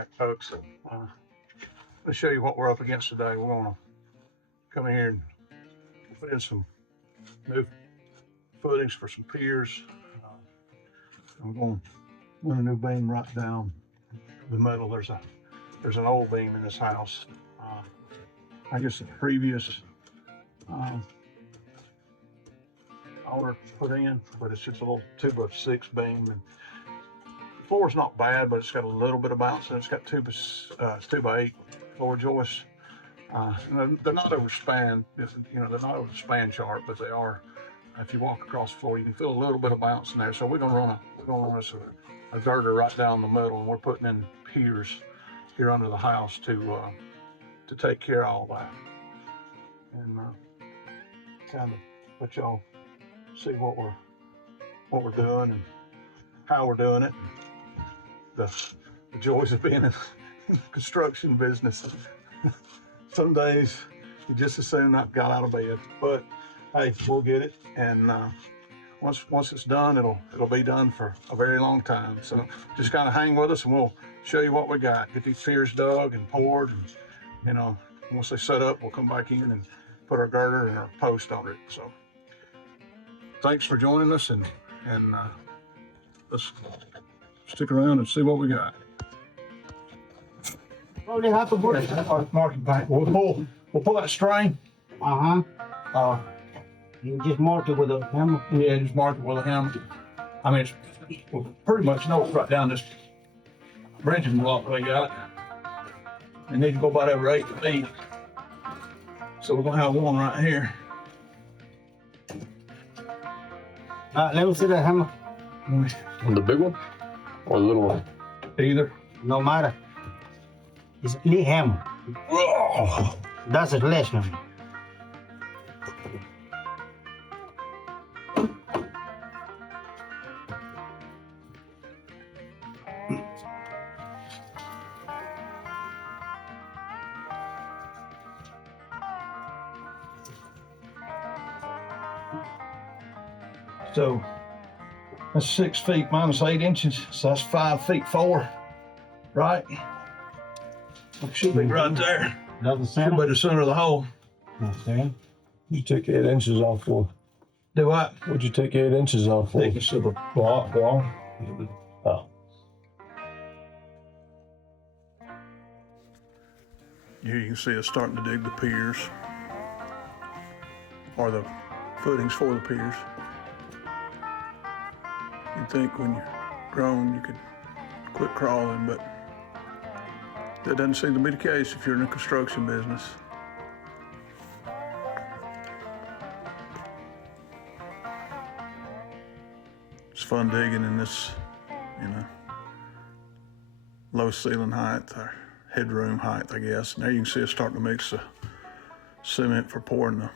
Alright folks, let's show you what we're up against today. We're gonna come in here and put in some new footings for some piers. I'm gonna run a new beam right down the middle. There's an old beam in this house. I guess the previous owner put in, but it's just a little 2x6 beam, and the floor's not bad, but it's got a little bit of bounce, and it's got 2x8 floor joists. They're not overspan, they're not over span sharp, but they are. If you walk across the floor, you can feel a little bit of bounce in there. So we're gonna run us a girder right down the middle, and we're putting in piers here under the house to take care of all that, and kind of let y'all see what we're doing and how we're doing it. The joys of being in the construction business. Some days you just as soon not got out of bed, but hey, we'll get it, and once it's done, it'll be done for a very long time. So just kind of hang with us, and we'll show you what we got. Get these piers dug and poured, and once they set up, we'll come back in and put our girder and our post on it. So thanks for joining us, and let's stick around and see what we got. Oh, they have to put it. Marking paint. We'll pull that string. You just mark it with a hammer. Yeah, just mark it with a hammer. I mean, we'll pretty much know it's right down this bridging block they got. They need to go about every 8 feet. So we're gonna have one right here. Let me see that hammer. The big one or the little one? Either. No matter. It's a big hammer. Oh. That's a less hammer. So that's 6 feet minus 8 inches. So that's 5 feet 4, right? It should be right there. That's the Should center. be the center of the hole. Okay. You took 8 inches off for. Do what? What'd you take 8 inches off for? Thickness of the block. Oh. Here you can see us starting to dig the piers, or the footings for the piers. You'd think when you're grown you could quit crawling, but that doesn't seem to be the case if you're in the construction business. It's fun digging in this, low ceiling height, or headroom height, I guess. And there you can see us starting to mix the cement for pouring the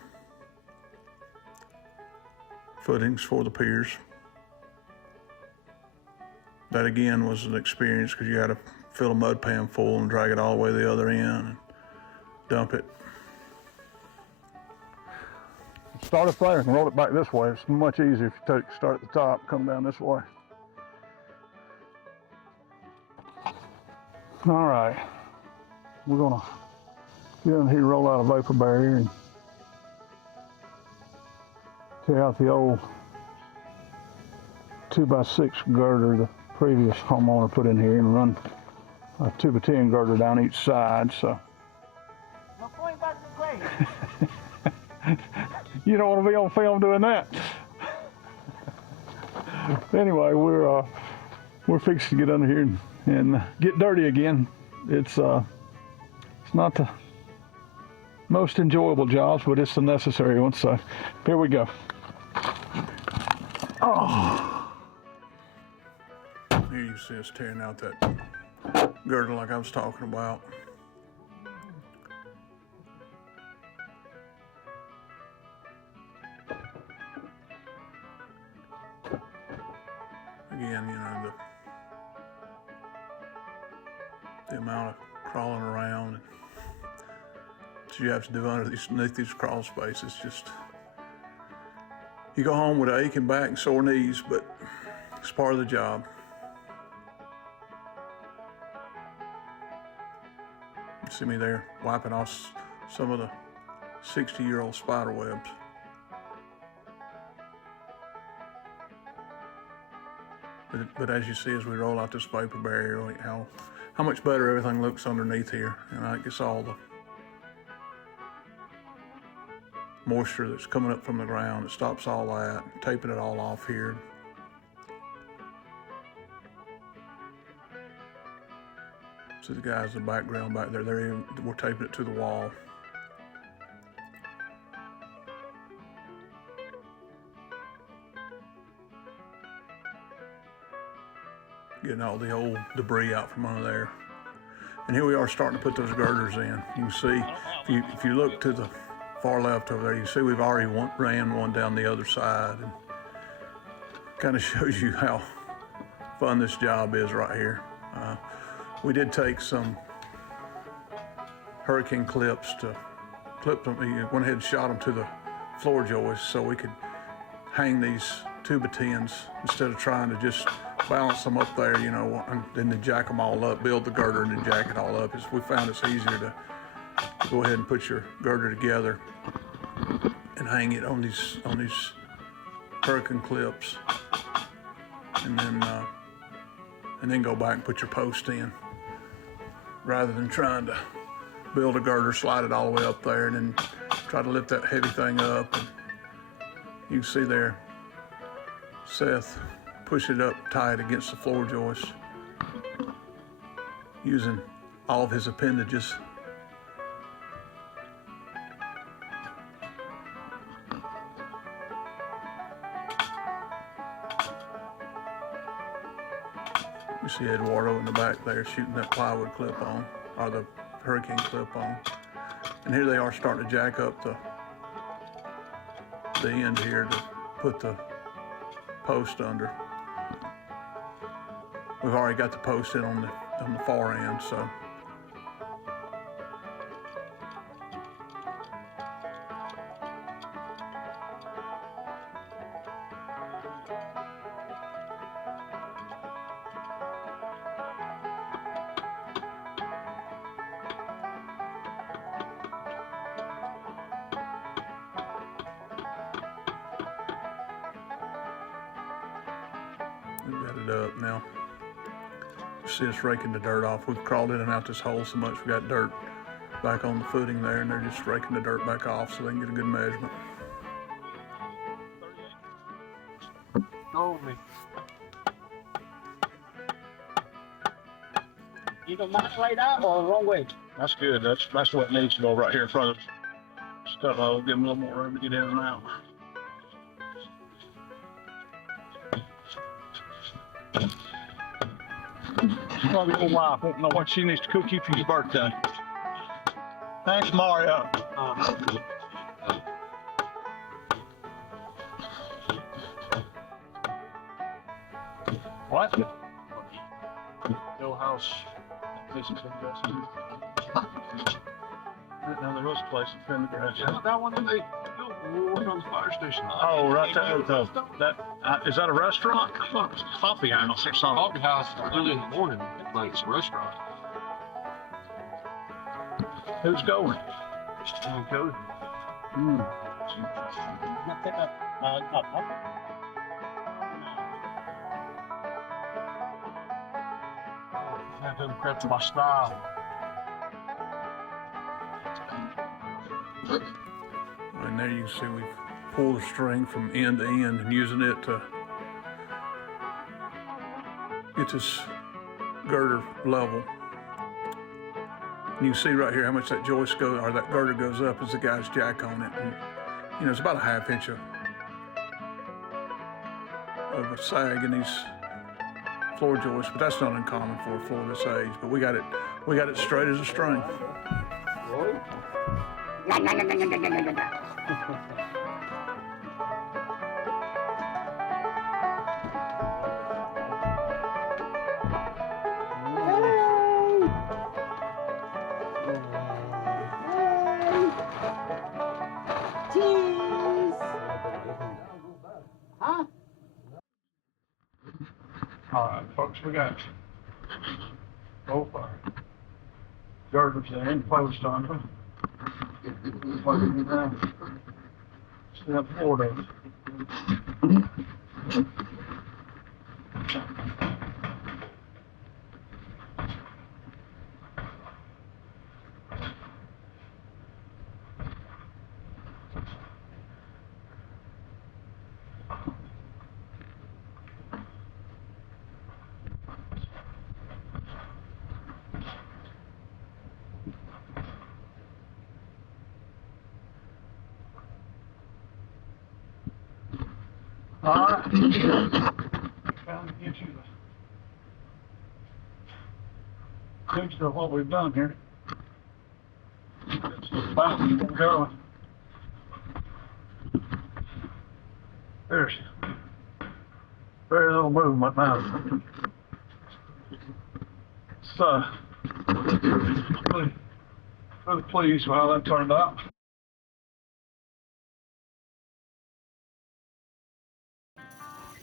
footings for the piers. That again was an experience, because you had to fill a mud pan full and drag it all the way to the other end and dump it. Start up there and roll it back this way. It's much easier if you start at the top, come down this way. All right, we're gonna get in here, roll out a vapor barrier, and tear out the old 2x6 girder the previous homeowner put in here, and run a 2x10 girder down each side. So I'm going back to play. you don't want to be on film doing that. Anyway, we're fixing to get under here and get dirty again. It's not the most enjoyable jobs, but it's the necessary one. So here we go. Oh. Here you see us tearing out that girder like I was talking about. Again, the amount of crawling around that you have to do underneath these crawl spaces, just, you go home with an aching back and sore knees, but it's part of the job. You see me there wiping off some of the 60-year-old spider webs. But as you see, as we roll out this vapor barrier, how much better everything looks underneath here. And I guess all the moisture that's coming up from the ground, it stops all that, taping it all off here. See the guys in the background back there, we're taping it to the wall. Getting all the old debris out from under there. And here we are starting to put those girders in. You can see, if you look to the far left over there, you can see we've already ran one down the other side. And kind of shows you how fun this job is right here. We did take some hurricane clips to clip them. We went ahead and shot them to the floor joists so we could hang these tuba tins instead of trying to just balance them up there, you know, and then jack them all up, build the girder and then jack it all up. We found it's easier to go ahead and put your girder together and hang it on these hurricane clips, and then go back and put your post in, rather than trying to build a girder, slide it all the way up there, and then try to lift that heavy thing up. And you can see there, Seth pushed it up tight against the floor joist, using all of his appendages. You see Eduardo in the back there shooting that plywood clip on, or the hurricane clip on. And here they are starting to jack up the end here to put the post under. We've already got the post in on the far end, so. We've got it up now. See us raking the dirt off. We've crawled in and out this hole so much we got dirt back on the footing there, and they're just raking the dirt back off so they can get a good measurement. Told me. You got my right out or the wrong way? That's good. That's what needs to go right here in front of us. Stuff I'll give them a little more room to get in and out. Probably your wife won't know what she needs to cook you for your birthday. Thanks, Mario. What? No house. This is investment. Now there was a place in the garage. That one they work on the fire station. Oh, right there. Is that a restaurant? I thought it was a coffee house or something. Coffee house early in the morning, like it's a restaurant. Who's going? Cody. Pick up That doesn't prep to my style. And there you can see we've pulled the string from end to end and using it to get this girder level. And you can see right here how much that joist goes, or that girder goes up as the guys jack on it. And, you know, it's about a ½ inch of a sag in these floor joists, but that's not uncommon for a floor this age. But we got it straight as a string. Really? Huh? All right, folks, we got both girders there and post on them. Still have 4 of those. All right. Trying to get you the picture of what we've done here. It's the fountain going. There's very little movement now. So, really pleased with how that turned out.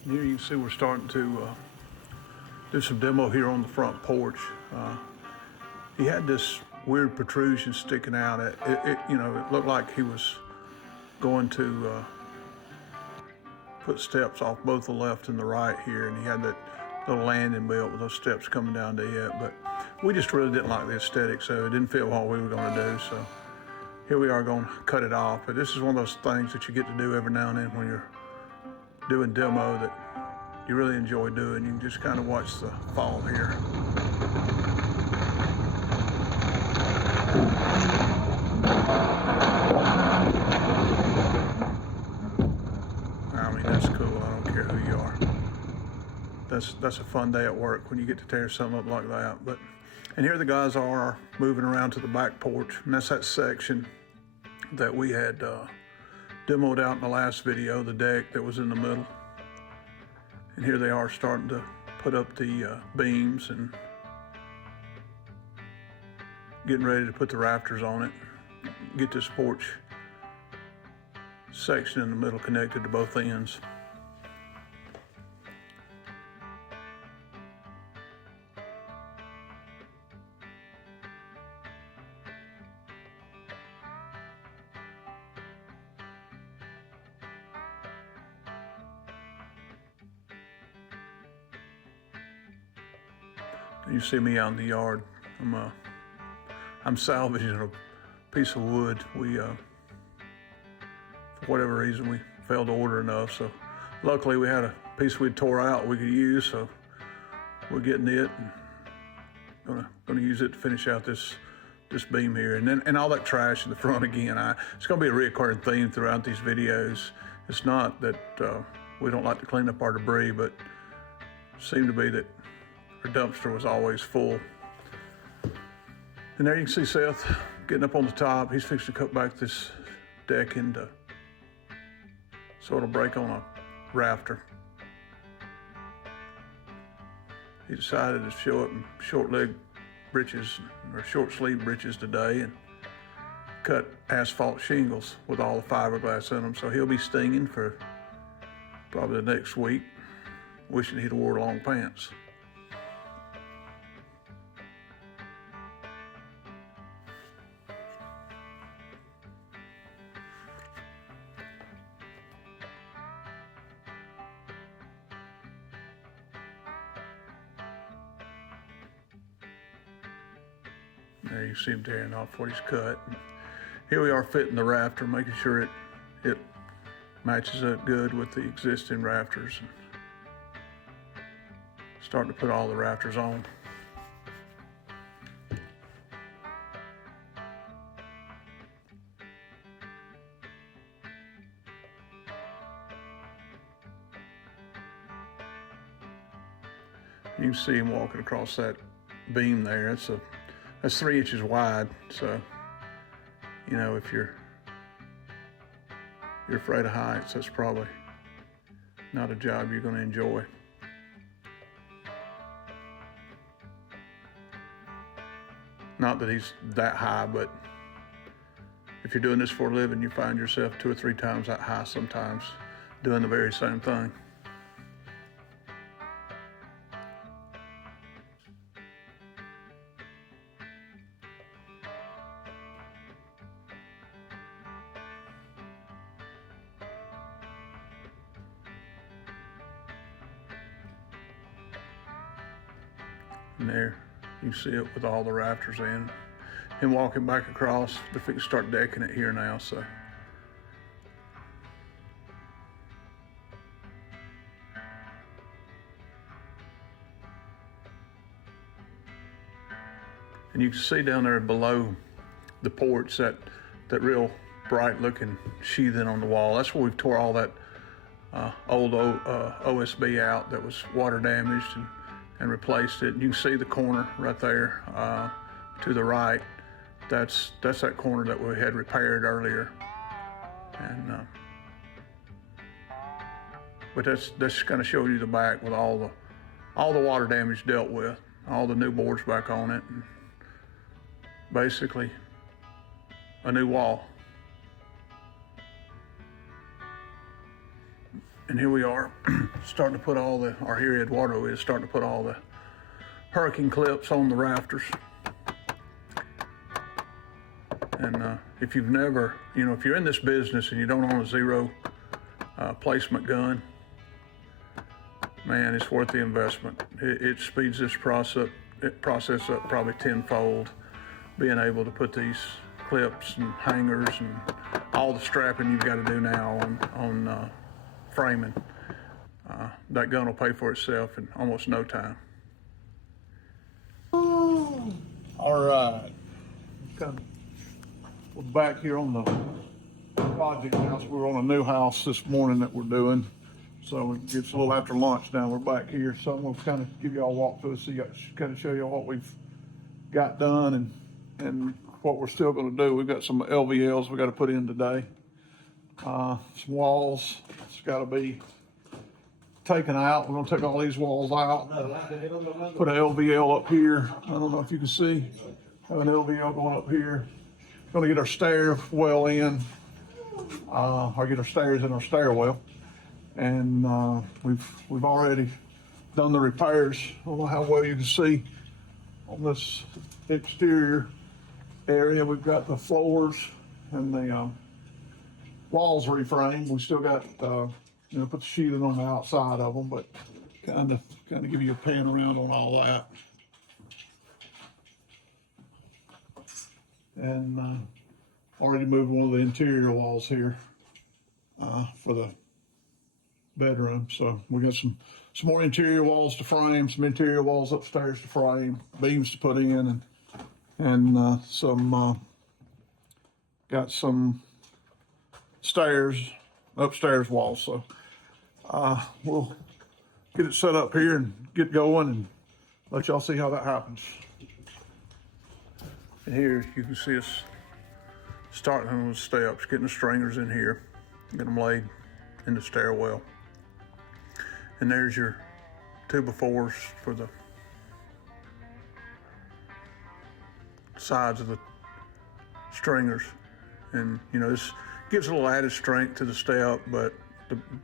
Here you can see we're starting to do some demo here on the front porch. He had this weird protrusion sticking out. You know, it looked like he was going to put steps off both the left and the right here, and he had that little landing built with those steps coming down to it. But we just really didn't like the aesthetic, so it didn't fit what we were going to do. So here we are going to cut it off. But this is one of those things that you get to do every now and then when you're doing demo that you really enjoy doing. You can just kind of watch the fall here. I mean, that's cool. I don't care who you are. That's a fun day at work when you get to tear something up like that. And here the guys are moving around to the back porch, and that's that section that we had demoed out in the last video, the deck that was in the middle. And here they are starting to put up the beams and getting ready to put the rafters on it. Get this porch section in the middle connected to both ends. You see me out in the yard. I'm salvaging a piece of wood. We, for whatever reason, we failed to order enough. So luckily we had a piece we tore out we could use. So we're getting it and gonna use it to finish out this beam here. And all that trash in the front again. It's gonna be a reoccurring theme throughout these videos. It's not that we don't like to clean up our debris, but it seemed to be that our dumpster was always full. And there you can see Seth getting up on the top. He's fixing to cut back this deck into so it'll break on a rafter. He decided to show up in short leg breeches or short sleeve breeches today and cut asphalt shingles with all the fiberglass in them. So he'll be stinging for probably the next week, wishing he'd wore long pants. There you see him tearing off what he's cut. Here we are fitting the rafter, making sure it matches up good with the existing rafters. And starting to put all the rafters on. You can see him walking across that beam there. That's 3 inches wide, so you know, if you're afraid of heights, that's probably not a job you're going to enjoy. Not that he's that high, but if you're doing this for a living, you find yourself 2 or 3 times that high sometimes doing the very same thing. And there, you see it with all the rafters in. Him walking back across, they're fixing to start decking it here now, so. And you can see down there below the porch that real bright looking sheathing on the wall. That's where we've tore all that old OSB out that was water damaged and replaced it. And you can see the corner right there to the right. That's that corner that we had repaired earlier. And but that's just kind of show you the back with all the water damage dealt with, all the new boards back on it, and basically a new wall. And here we are, starting to put our here Eduardo is starting to put all the hurricane clips on the rafters. And if you've never, if you're in this business and you don't own a zero placement gun, man, it's worth the investment. It speeds this process up probably tenfold, being able to put these clips and hangers and all the strapping you've got to do now on framing. That gun will pay for itself in almost no time. All right. We're back here on the project house. We're on a new house this morning that we're doing. So it's a little after lunch now. We're back here. So I'm going to kind of give y'all a walk through so kind of show you what we've got done and what we're still going to do. We've got some LVLs we got to put in today. Some walls. It's got to be taken out. We're going to take all these walls out. Put an LVL up here. I don't know if you can see. Have an LVL going up here. Going to get our stairwell in, or get our stairs in our stairwell. And we've already done the repairs. I don't know how well you can see on this exterior area. We've got the floors and the walls reframed. We still got put the sheathing on the outside of them, but kind of give you a pan around on all that. And already moved one of the interior walls here for the bedroom. So we got some more interior walls to frame, some interior walls upstairs to frame, beams to put in, and some got some stairs, upstairs walls. So we'll get it set up here and get going and let y'all see how that happens. And here you can see us starting on the steps, getting the stringers in here, get them laid in the stairwell. And there's your 2x4s for the sides of the stringers. And this gives a little added strength to the step, but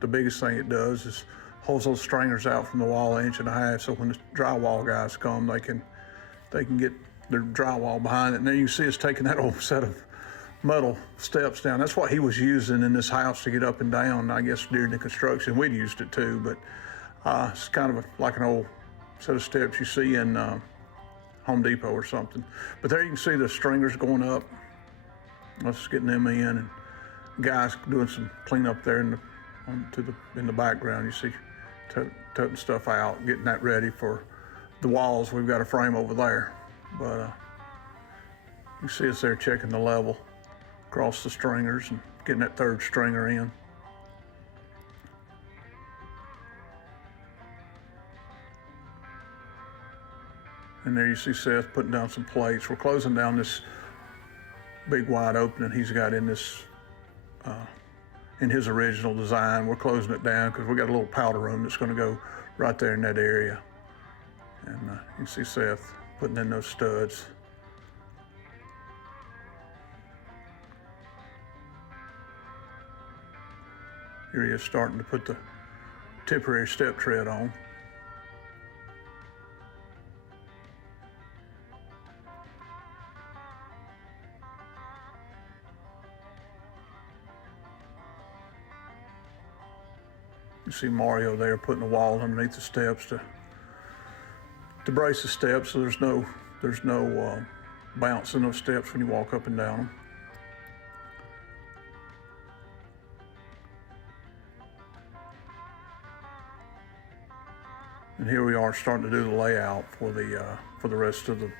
the biggest thing it does is holds those stringers out from the wall 1.5 inches, so when the drywall guys come, they can get their drywall behind it. And then you see us taking that old set of metal steps down. That's what he was using in this house to get up and down, I guess, during the construction. We'd used it too, but it's kind of like an old set of steps you see in Home Depot or something. But there you can see the stringers going up. Us getting them in, and guys doing some cleanup there in the background. You see toting stuff out, getting that ready for the walls. We've got a frame over there, but you see us there checking the level across the stringers and getting that third stringer in. And there you see Seth putting down some plates. We're closing down this big wide opening he's got in this in his original design. We're closing it down because we got a little powder room that's going to go right there in that area. And you can see Seth putting in those studs. Here he is starting to put the temporary step tread on. You see Mario there putting the wall underneath the steps to to brace the steps so there's no bounce in those steps when you walk up and down them. And here we are starting to do the layout for the rest of the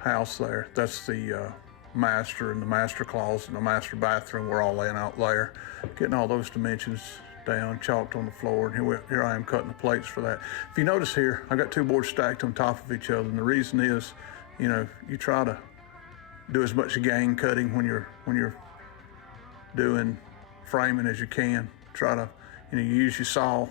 house there. That's the master and the master closet and the master bathroom. We're all laying out there, getting all those dimensions down, chalked on the floor, and here I am cutting the plates for that. If you notice here, I got two boards stacked on top of each other, and the reason is, you know, you try to do as much gang cutting when you're doing framing as you can. Try to, you know, you use your saw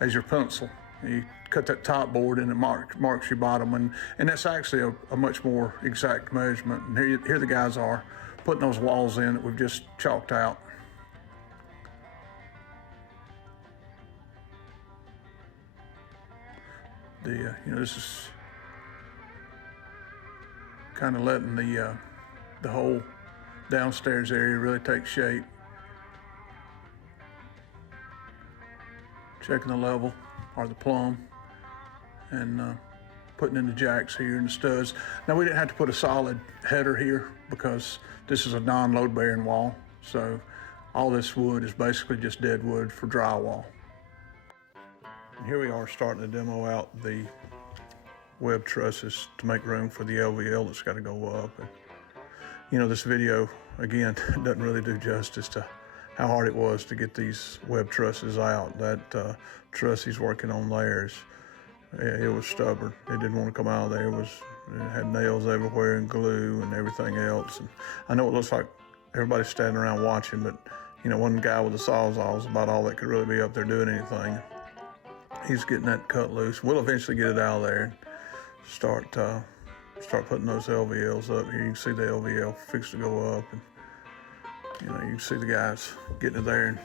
as your pencil. You cut that top board and it marks your bottom, and that's actually a much more exact measurement. And here the guys are putting those walls in that we've just chalked out. You know, this is kind of letting the whole downstairs area really take shape. Checking the level or the plumb, and putting in the jacks here and the studs. Now, we didn't have to put a solid header here because this is a non-load bearing wall, so all this wood is basically just dead wood for drywall. And here we are starting to demo out the web trusses to make room for the LVL that's got to go up. And, you know, this video, again, doesn't really do justice to how hard it was to get these web trusses out. That truss he's working on there, it was stubborn. It didn't want to come out of there. It had nails everywhere and glue and everything else. And I know it looks like everybody's standing around watching, but, you know, one guy with the sawzall is about all that could really be up there doing anything. He's getting that cut loose. We'll eventually get it out of there and start putting those LVLs up. Here you can see the LVL fixed to go up, and you know, you can see the guys getting it there and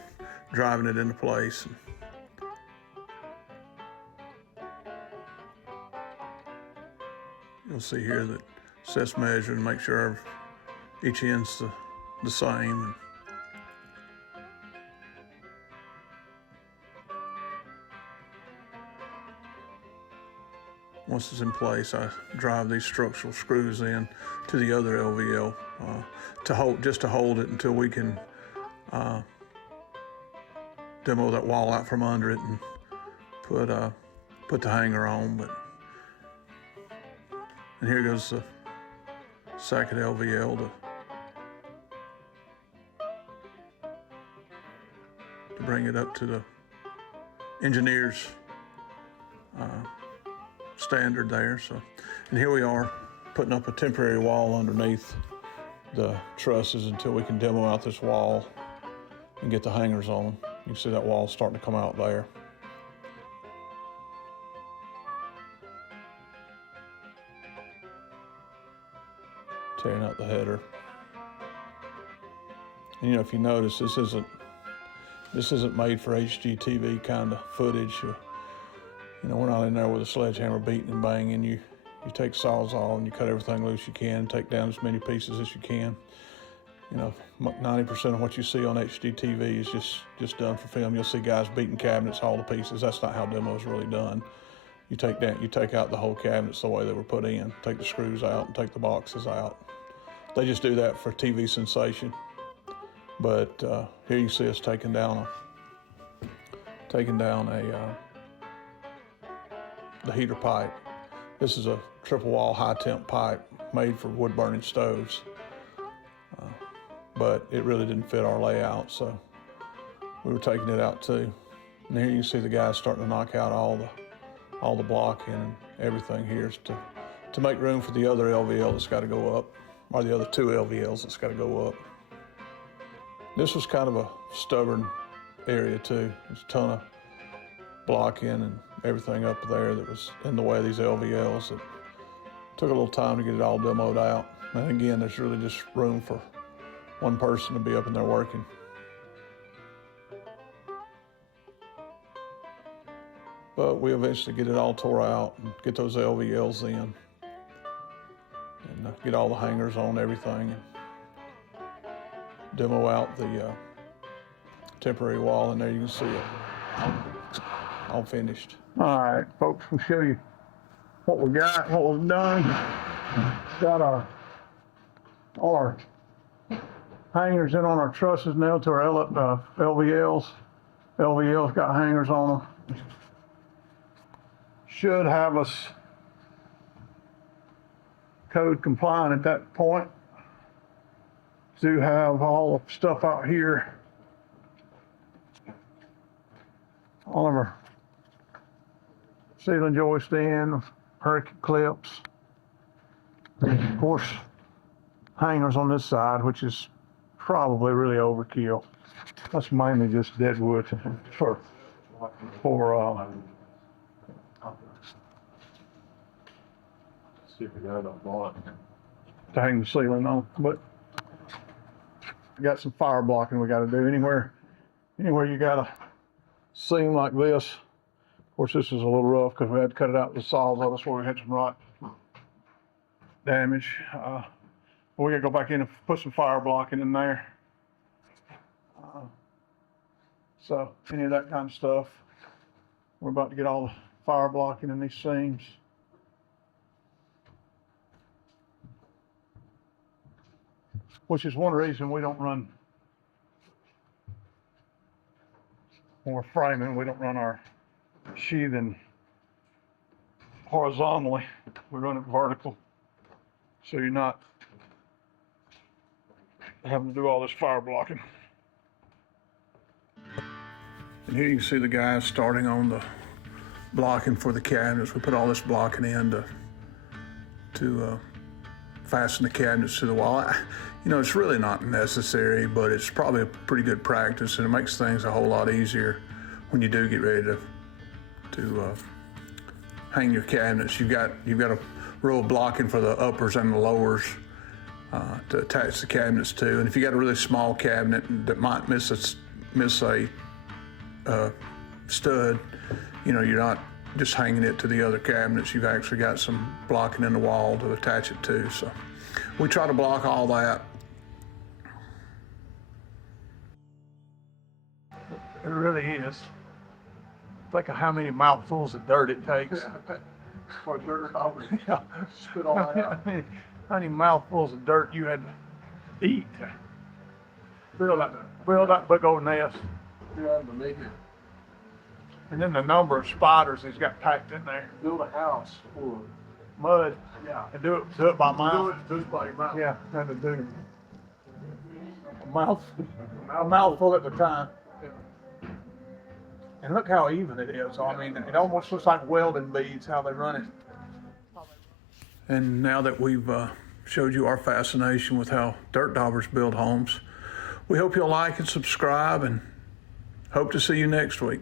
driving it into place. And you'll see here that Seth's measuring, make sure each end's the same. And once it's in place, I drive these structural screws in to the other LVL to hold it until we can demo that wall out from under it and put the hanger on. And here goes the second LVL to bring it up to the engineer's standard there. So, and here we are putting up a temporary wall underneath the trusses until we can demo out this wall and get the hangers on. You can see that wall starting to come out there. Tearing out the header. And, you know, if you notice, this isn't made for HGTV kind of footage. You know, we're not in there with a sledgehammer beating and banging. You take sawzall and you cut everything loose you can, take down as many pieces as you can. You know, 90% of what you see on HGTV is just done for film. You'll see guys beating cabinets all to pieces. That's not how demo is really done. You take out the whole cabinets the way they were put in. Take the screws out and take the boxes out. They just do that for TV sensation. But here you see us taking down the heater pipe. This is a triple wall high temp pipe made for wood burning stoves, but it really didn't fit our layout, so we were taking it out too. And here you can see the guys starting to knock out all the blocking and everything here to make room for the other LVL that's got to go up, or the other two LVLs that's got to go up. This was kind of a stubborn area too. There's a ton of blocking and everything up there that was in the way of these LVLs. It took a little time to get it all demoed out. And again, there's really just room for one person to be up in there working. But we eventually get it all tore out and get those LVLs in and get all the hangers on everything and demo out the temporary wall. And there you can see it all finished. All right, folks, we'll show you what we got, what we've done. Got our hangers in on our trusses nailed to our LVLs. LVLs got hangers on them. Should have us code compliant at that point. Do have all the stuff out here. All of our ceiling joist in, hurricane clips. Of course, hangers on this side, which is probably really overkill. That's mainly just dead wood for See if we got enough block. to hang the ceiling on. But we got some fire blocking we got to do. Anywhere you got a seam like this. Of course, this is a little rough because we had to cut it out with the sawzall. That's where we had some rot damage. But we got to go back in and put some fire blocking in there. So any of that kind of stuff. We're about to get all the fire blocking in these seams. Which is one reason we don't run, when we're framing, we don't run our sheathing horizontally. We run it vertical. So you're not having to do all this fire blocking. And here you can see the guys starting on the blocking for the cabinets. We put all this blocking in to fasten the cabinets to the wall. You know, it's really not necessary, but it's probably a pretty good practice, and it makes things a whole lot easier when you do get ready to hang your cabinets. You've got a row of blocking for the uppers and the lowers to attach the cabinets to. And if you got a really small cabinet that might miss a stud, you know, you're not just hanging it to the other cabinets. You've actually got some blocking in the wall to attach it to. So we try to block all that. It really is. Think of how many mouthfuls of dirt it takes. For dirt, Yeah. spit all that out. How many mouthfuls of dirt you had to eat to build that big old nest. Yeah, but make it And then the number of spiders he's got packed in there. build a house for. Mud. Yeah. And do it by mouth. Do it by your mouth. Yeah, had to do a mouthful at a time. And look how even it is. I mean, it almost looks like welding beads how they run it. And now that we've showed you our fascination with how dirt daubers build homes, we hope you'll like and subscribe, and hope to see you next week.